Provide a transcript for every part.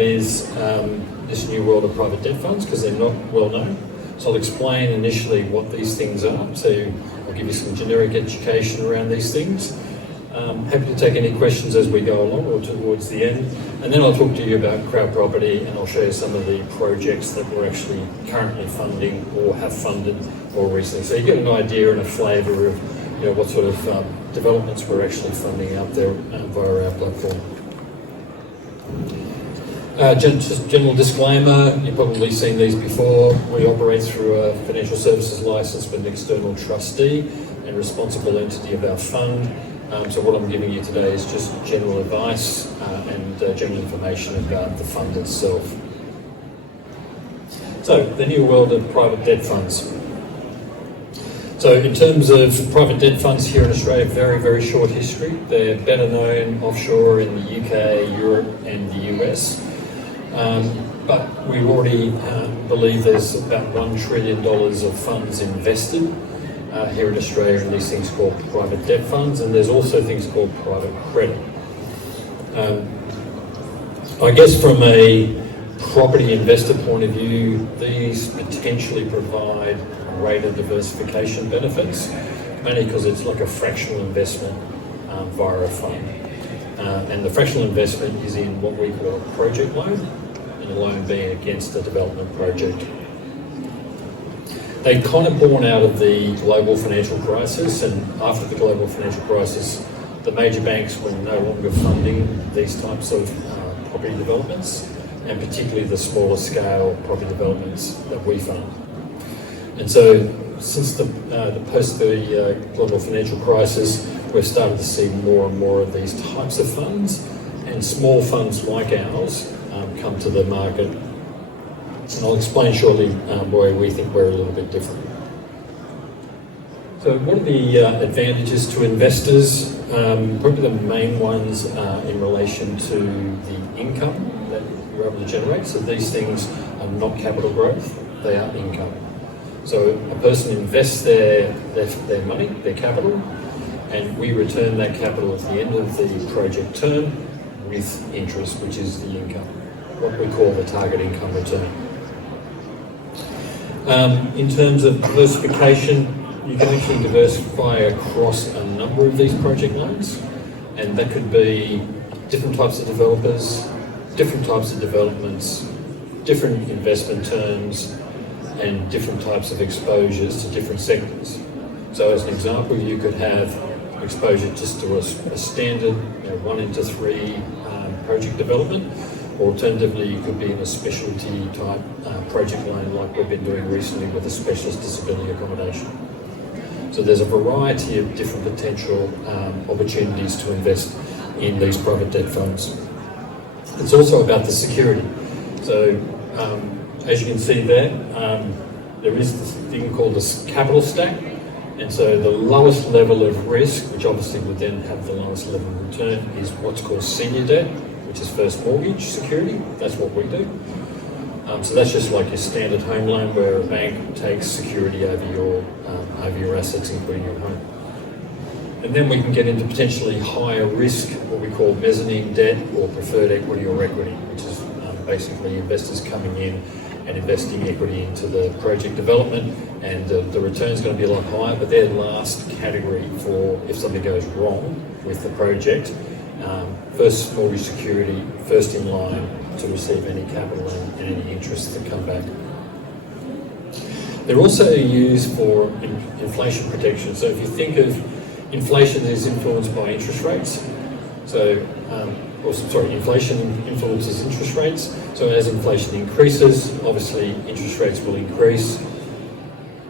about is this new world of private debt funds, because they're not well known. So I'll explain initially what these things are. So I'll give you some generic education around these things. Happy to take any questions as we go along or towards the end. And then I'll talk to you about CrowdProperty, and I'll show you some of the projects that we're actually currently funding or have funded more recently. So you get an idea and a flavour of what sort of developments we're actually funding out there via our platform. Just general disclaimer, you've probably seen these before. We operate through a financial services license with an external trustee and responsible entity of our fund. So what I'm giving you today is just general advice and general information about the fund itself. So the new world of private debt funds. So in terms of private debt funds here in Australia, very, very short history. They're better known offshore in the UK, Europe and the US. But we already believe there's about $1 trillion of funds invested here in Australia in these things called private debt funds, and there's also things called private credit. I guess from a property investor point of view, these potentially provide greater diversification benefits, mainly because it's like a fractional investment via a fund. And the fractional investment is in what we call a project loan, and a loan being against a development project. They kind of born out of the global financial crisis, and after the global financial crisis, the major banks were no longer funding these types of property developments, and particularly the smaller scale property developments that we fund. And so since the post the global financial crisis, we've started to see more and more of these types of funds, and small funds like ours come to the market. And I'll explain shortly why we think we're a little bit different. So what are the advantages to investors? Probably the main ones are in relation to the income that you're able to generate. So these things are not capital growth, they are income. So a person invests their money, their capital, and we return that capital at the end of the project term with interest, which is the income, what we call the target income return. In terms of diversification, you can actually diversify across a number of these project loans, and that could be different types of developers, different types of developments, different investment terms, and different types of exposures to different sectors. So as an example, you could have exposure just to a standard 1 into 3 project development. Alternatively, you could be in a specialty type project loan like we've been doing recently with a specialist disability accommodation. So there's a variety of different potential opportunities to invest in these private debt funds. It's also about the security. So as you can see there is this thing called the capital stack. And so the lowest level of risk, which obviously would then have the lowest level of return, is what's called senior debt, which is first mortgage security. That's what we do. So that's just like your standard home loan where a bank takes security over your assets, including your home. And then we can get into potentially higher risk, what we call mezzanine debt or preferred equity or equity, which is basically investors coming in and investing equity into the project development, and the return's going to be a lot higher, but they're last category for if something goes wrong with the project. First mortgage security, first in line to receive any capital and any interest that come back. They're also used for inflation protection. So if you think of inflation is influenced by interest rates, inflation influences interest rates. So as inflation increases, obviously interest rates will increase.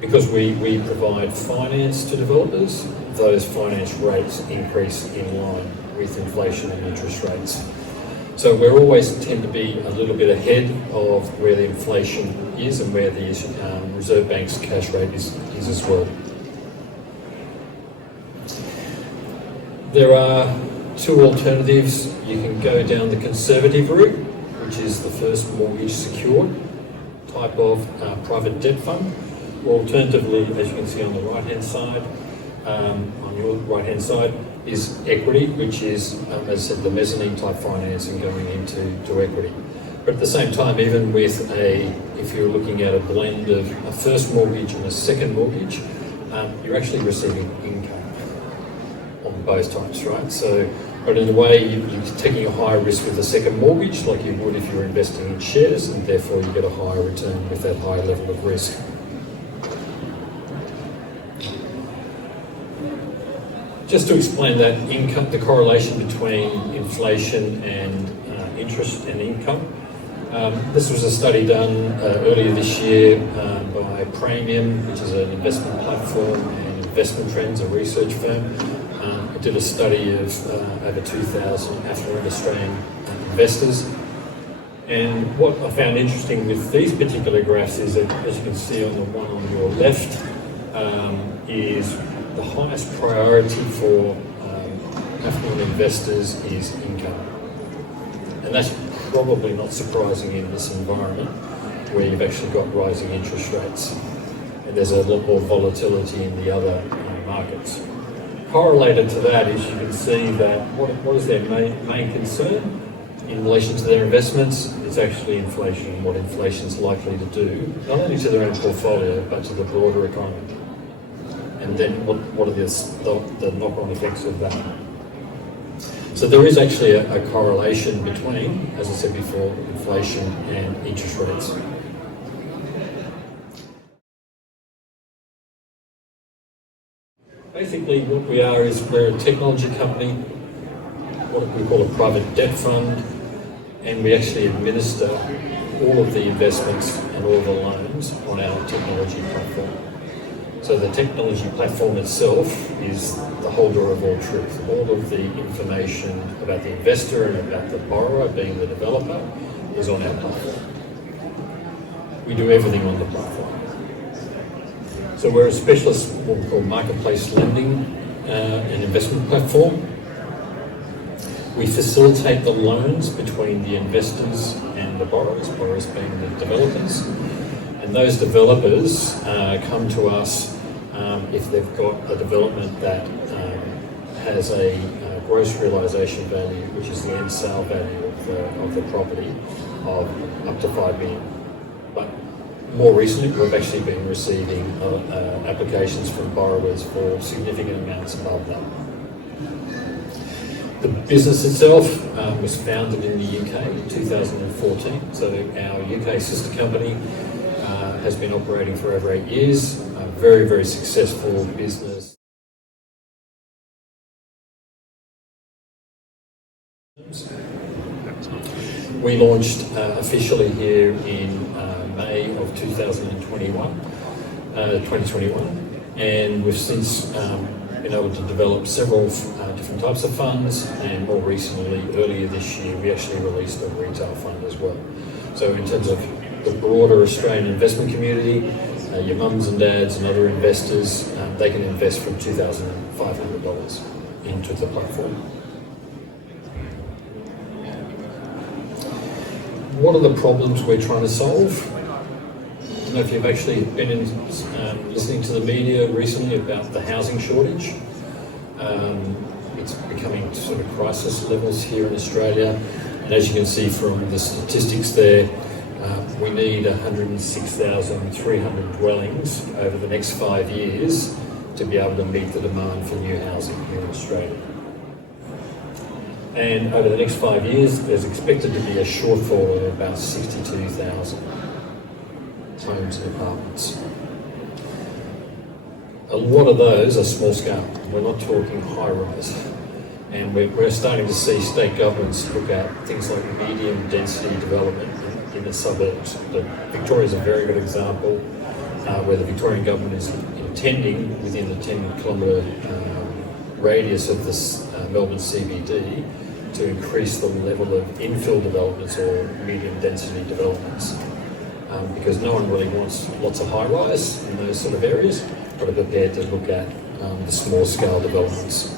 Because we provide finance to developers, those finance rates increase in line with inflation and interest rates. So we always tend to be a little bit ahead of where the inflation is and where the Reserve Bank's cash rate is as well. There are 2 alternatives. You can go down the conservative route, which is the first mortgage secured type of private debt fund. Or alternatively, as you can see on the right-hand side, on your right-hand side, is equity, which is, as I said, the mezzanine type financing going into equity. But at the same time, even with if you're looking at a blend of a first mortgage and a second mortgage, you're actually receiving income on both types, right? So, but in a way, you're taking a higher risk with the second mortgage, like you would if you're investing in shares, and therefore you get a higher return with that higher level of risk. Just to explain that income, the correlation between inflation and interest and income. This was a study done earlier this year by Praemium, which is an investment platform, and Investment Trends, a research firm. It did a study of over 2,000 affluent Australian investors. And what I found interesting with these particular graphs is that, as you can see on the one on your left, is the highest priority for affluent investors is income. And that's probably not surprising in this environment where you've actually got rising interest rates and there's a lot more volatility in the other markets. Correlated to that is you can see that what is their main concern in relation to their investments? It's actually inflation and what inflation is likely to do, not only to their own portfolio, but to the broader economy. And then what are the knock-on effects of that? So there is actually a correlation between, as I said before, inflation and interest rates. Basically what we are is we're a technology company, what we call a private debt fund, and we actually administer all of the investments and all the loans on our technology platform. So the technology platform itself is the holder of all truth. All of the information about the investor and about the borrower, being the developer, is on our platform. We do everything on the platform. So we're a specialist, what we call marketplace lending and investment platform. We facilitate the loans between the investors and the borrowers being the developers. And those developers come to us if they've got a development that has a gross realisation value, which is the end sale value of the property, of up to $5 million. But more recently, we've actually been receiving applications from borrowers for significant amounts above that. The business itself was founded in the UK in 2014, so our UK sister company has been operating for over 8 years, a very, very successful business. We launched officially here in May of 2021, and we've since been able to develop several different types of funds, and more recently, earlier this year, we actually released a retail fund as well. So in terms of the broader Australian investment community, your mums and dads and other investors, they can invest from $2,500 into the platform. What are the problems we're trying to solve? I don't know if you've actually been listening to the media recently about the housing shortage. It's becoming sort of crisis levels here in Australia, and as you can see from the statistics there, we need 106,300 dwellings over the next 5 years to be able to meet the demand for new housing here in Australia. And over the next 5 years, there's expected to be a shortfall of about 62,000 homes and apartments. A lot of those are small scale. We're not talking high rise. And we're starting to see state governments look at things like medium density development in the suburbs. But Victoria is a very good example where the Victorian government is intending, within the 10-kilometre radius of this Melbourne CBD, to increase the level of infill developments or medium density developments. Because no one really wants lots of high-rise in those sort of areas, but are prepared to look at the small-scale developments.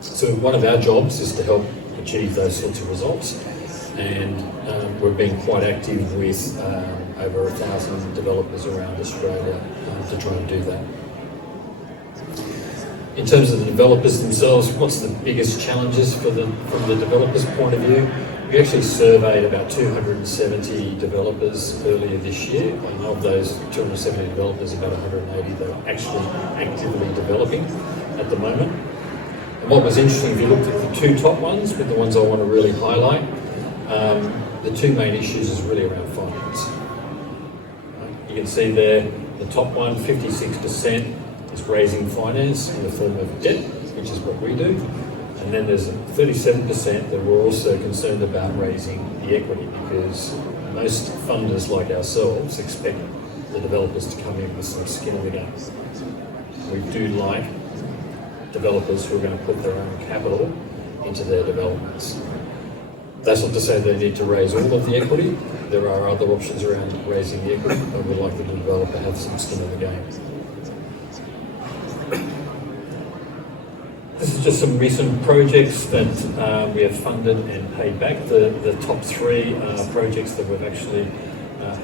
So one of our jobs is to help achieve those sorts of results, and we've been quite active with over 1,000 developers around Australia to try and do that. In terms of the developers themselves, what's the biggest challenges from the developers' point of view? We actually surveyed about 270 developers earlier this year, and of those 270 developers, about 180 that are actually actively developing at the moment. And what was interesting, if you looked at the two top ones, but the ones I want to really highlight, the two main issues is really around finance. You can see there, the top one, 56% is raising finance in the form of debt, which is what we do. And then there's 37% that we're also concerned about raising the equity, because most funders like ourselves expect the developers to come in with some skin in the game. We do like developers who are going to put their own capital into their developments. That's not to say they need to raise all of the equity. There are other options around raising the equity, but we'd like the developer to have some skin in the game. This is just some recent projects that we have funded and paid back. The top three projects that we've actually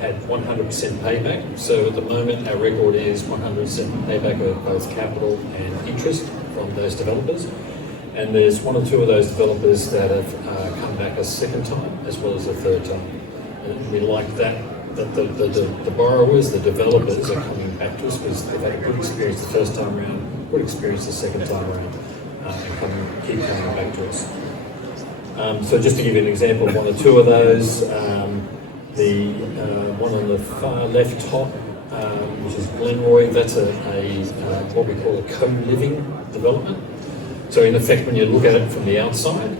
had 100% payback. So at the moment, our record is 100% payback of both capital and interest from those developers. And there's one or two of those developers that have come back a second time as well as a third time. And we like that the borrowers, the developers are coming back to us because they've had a good experience the first time around, good experience the second time around, and keep coming back to us. So just to give you an example of one or two of those, the one on the far left top, which is Glenroy, that's a what we call a co-living development. So in effect, when you look at it from the outside,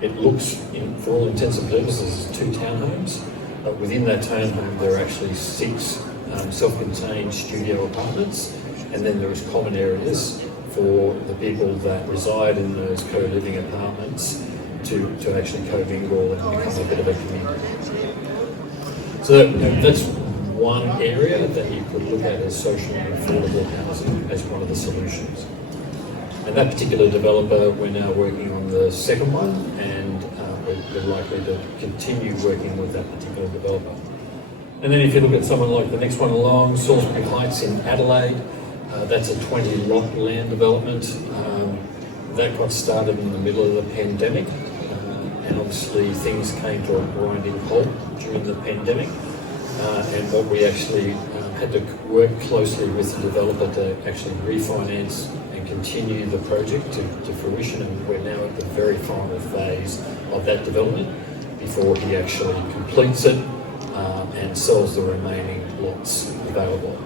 it looks, for all intents and purposes, as two townhomes. But within that townhome, there are actually 6 self-contained studio apartments, and then there is common areas for the people that reside in those co-living apartments to actually co-mingle and become a bit of a community. So that's one area that you could look at as social and affordable housing as one of the solutions. And that particular developer, we're now working on the second one, and we're likely to continue working with that particular developer. And then if you look at someone like the next one along, Salisbury Heights in Adelaide, that's a 20-lot land development. That got started in the middle of the pandemic, and obviously things came to a grinding halt during the pandemic. And what we actually had to work closely with the developer to actually refinance and continue the project to fruition, and we're now at the very final phase of that development before he actually completes it and sells the remaining lots available.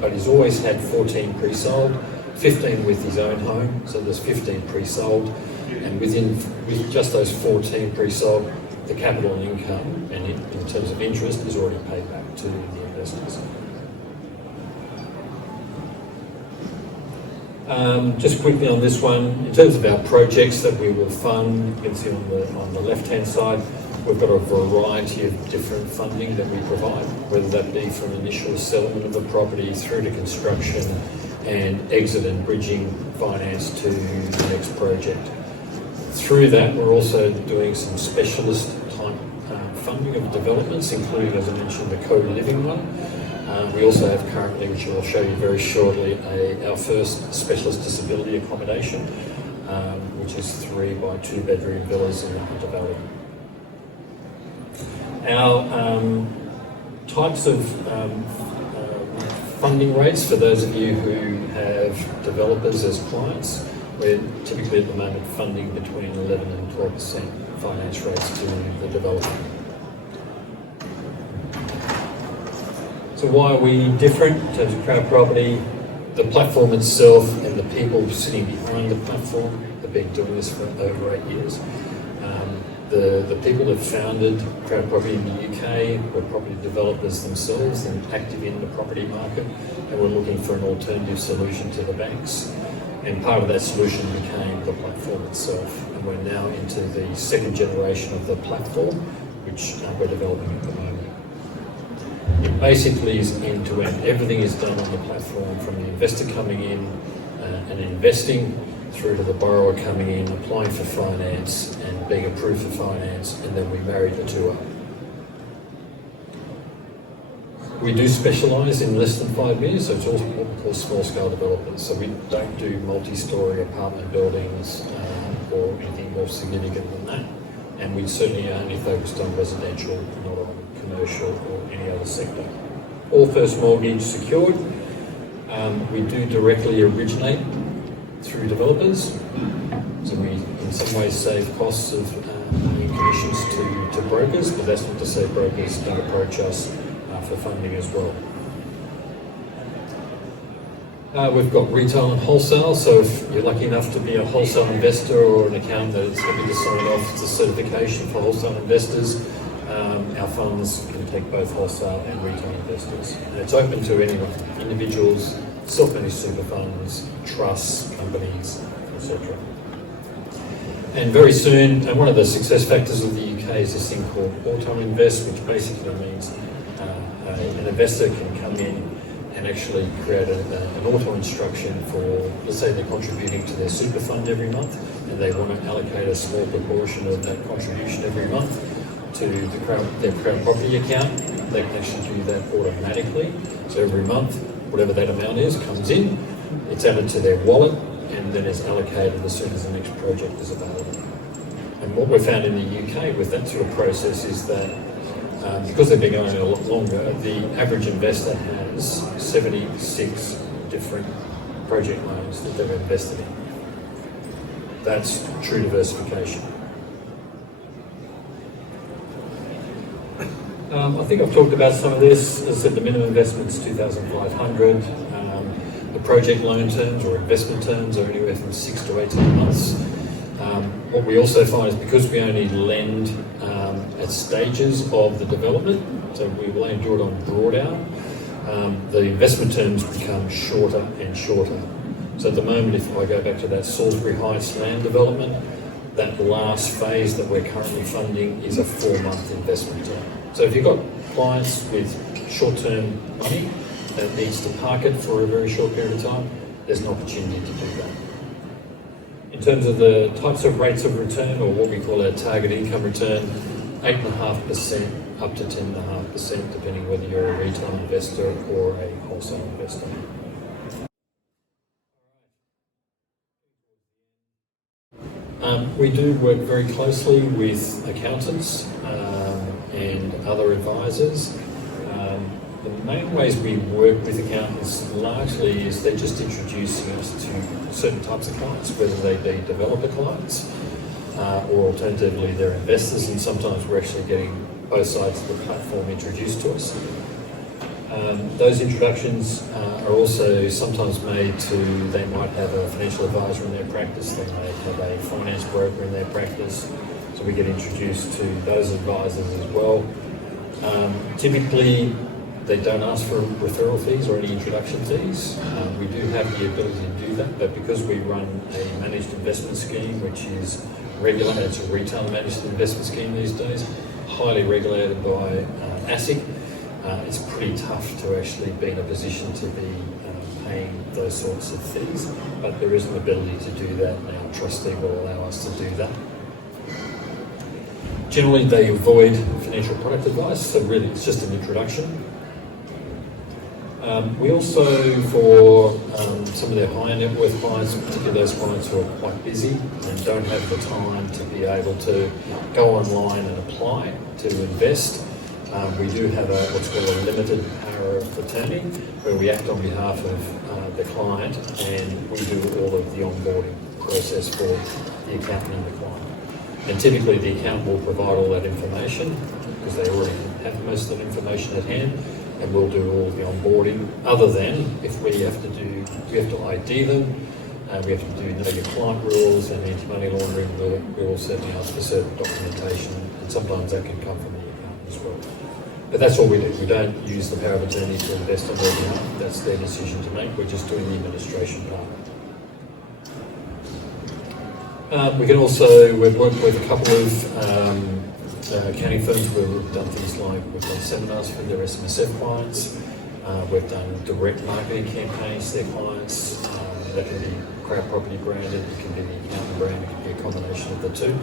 But he's always had 14 pre-sold, 15 with his own home, so there's 15 pre-sold, and with just those 14 pre-sold, the capital and income, and in terms of interest, is already paid back to the investors. Just quickly on this one, in terms of our projects that we will fund, you can see on the left-hand side, we've got a variety of different funding that we provide, whether that be from initial settlement of the property through to construction and exit and bridging finance to the next project. Through that, we're also doing some specialist type funding of developments, including, as I mentioned, the co-living one. We also have currently, which I'll show you very shortly, our first specialist disability accommodation, which is 3 by 2 bedroom villas in the valley. Our types of funding rates, for those of you who have developers as clients, we're typically at the moment funding between 11 and 12% finance rates to the developer. So why are we different in terms of CrowdProperty? The platform itself and the people sitting behind the platform have been doing this for over 8 years. The people that founded CrowdProperty in the UK were property developers themselves and active in the property market, and were looking for an alternative solution to the banks. And part of that solution became the platform itself. And we're now into the second generation of the platform, which we're developing at the moment. It basically is end-to-end. Everything is done on the platform, from the investor coming in and investing, through to the borrower coming in, applying for finance and being approved for finance, and then we marry the two up. We do specialise in less than 5 years, so it's also what we call small-scale developers. So we don't do multi-storey apartment buildings or anything more significant than that. and we certainly are only focused on residential, not on commercial or any other sector. All first mortgage secured. We do directly originate through developers, so we in some ways save costs of paying commissions to brokers, but that's not to say brokers don't approach us for funding as well. We've got retail and wholesale, so if you're lucky enough to be a wholesale investor or an accountant that is happy to sign off the certification for wholesale investors, our funds can take both wholesale and retail investors. And it's open to anyone, individuals, self-managed super funds, trusts, companies, etc. And very soon, one of the success factors of the UK is this thing called auto invest, which basically means an investor can come in and actually create an auto instruction for, let's say they're contributing to their super fund every month and they want to allocate a small proportion of that contribution every month to their CrowdProperty account. They can actually do that automatically. So every month, whatever that amount is, comes in, it's added to their wallet, and then it's allocated as soon as the next project is available. And what we've found in the UK with that sort of process is that because they've been going a lot longer, the average investor has 76 different project loans that they've invested in. That's true diversification. I think I've talked about some of this. As I said, the minimum investment's $2,500. The project loan terms or investment terms are anywhere from 6 to 18 months. What we also find is because we only lend at stages of the development, so we will only do it on drawdown, the investment terms become shorter and shorter. So at the moment, if I go back to that Salisbury Heights land development, that last phase that we're currently funding is a 4-month investment term. So if you've got clients with short-term money that needs to park it for a very short period of time, there's an opportunity to do that. In terms of the types of rates of return, or what we call our target income return, 8.5% up to 10.5%, depending whether you're a retail investor or a wholesale investor. We do work very closely with accountants and other advisors. The main ways we work with accountants largely is they're just introducing us to certain types of clients, whether they be developer clients or alternatively they're investors, and sometimes we're actually getting both sides of the platform introduced to us. Those introductions are also sometimes made to, they might have a financial advisor in their practice, they may have a finance broker in their practice, so we get introduced to those advisors as well. Typically, they don't ask for referral fees or any introduction fees. We do have the ability to do that, but because we run a managed investment scheme, which is regulated, it's a retail managed investment scheme these days, highly regulated by ASIC, it's pretty tough to actually be in a position to be paying those sorts of fees, but there is an ability to do that, and our trustee will allow us to do that. Generally, they avoid financial product advice, so really it's just an introduction. We also, for some of their higher net worth clients, particularly those clients who are quite busy and don't have the time to be able to go online and apply to invest, we do have what's called a limited power of attorney, where we act on behalf of the client and we do all of the onboarding process for the accountant and the client. And typically the accountant will provide all that information because they already have most of that information at hand, and we'll do all the onboarding, other than if we have to ID them, we have to do know your client rules and anti-money laundering. We will certainly ask for certain documentation, and sometimes that can come from the accountant as well. But that's all we do. We don't use the power of attorney to invest on their behalf. That's their decision to make. We're just doing the administration part. We can also, we've worked with a couple of accounting firms where we've done things like we've done seminars for their SMSF clients, we've done direct marketing campaigns to their clients. That can be CrowdProperty branded, it can be the accountant brand, it can be a combination of the two.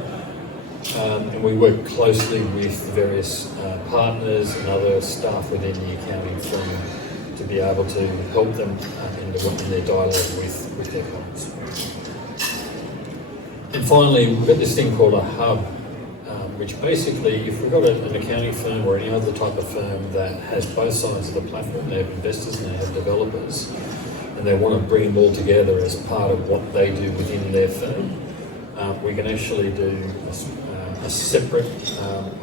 And we work closely with various partners and other staff within the accounting firm to be able to help them in their dialogue with their clients. And finally, we've got this thing called a hub. which basically, if we've got an accounting firm or any other type of firm that has both sides of the platform, they have investors and they have developers, and they want to bring them all together as part of what they do within their firm, we can actually do a separate,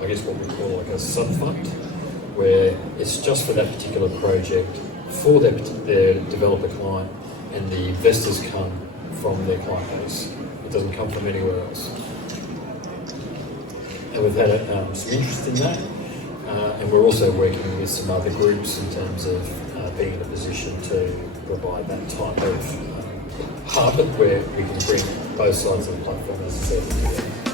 I guess what we call like a sub-fund, where it's just for that particular project, for their developer client, and the investors come from their client base. It doesn't come from anywhere else. And we've had some interest in that, and we're also working with some other groups in terms of being in a position to provide that type of hub where we can bring both sides of the platform, as I said, together.